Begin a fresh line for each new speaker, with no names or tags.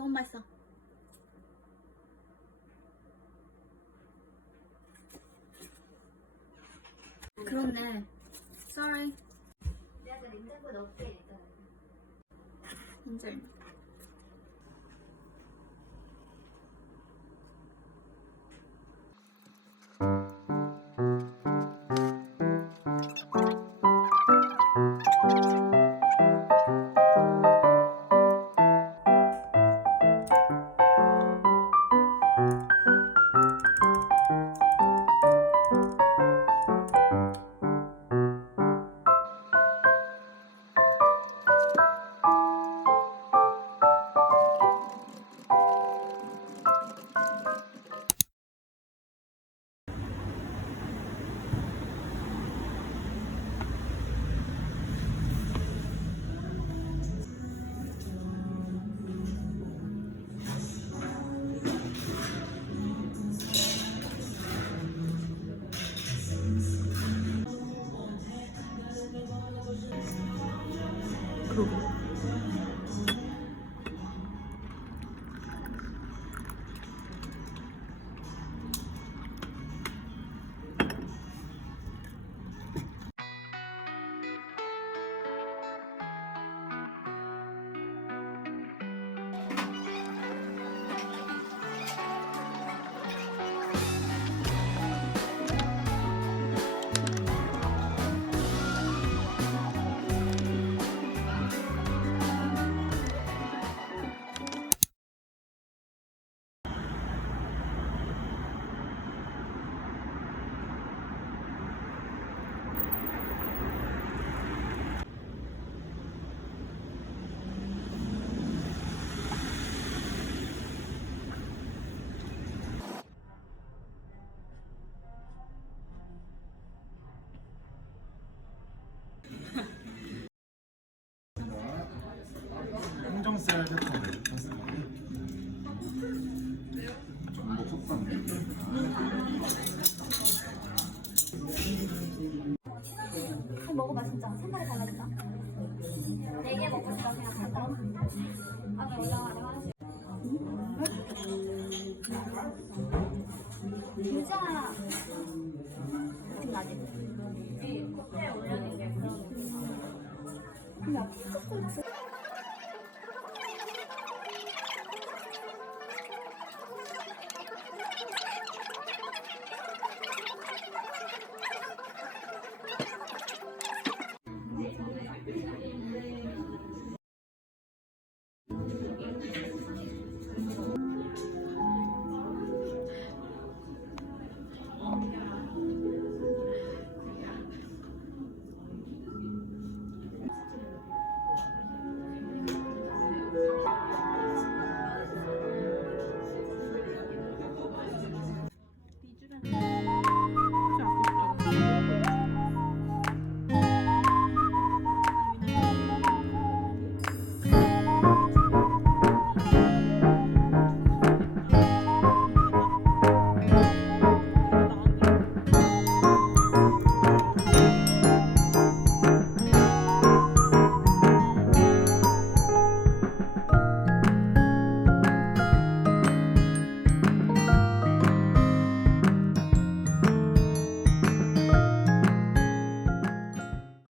너무 맛있어. 그렇네. Sorry.
내가 냉장고에 넣을게 일단.
인절.
ঢুকলো 항정살 세트 전복 속담
한 먹어봐 진짜. 색깔이 달라진다. 네개 먹으니까 그냥 간다. 아 올라가 내가 하나씩. 진짜 느낌 나지? 이 겉에 올려진 게 그런 느낌. 야 피자 소스.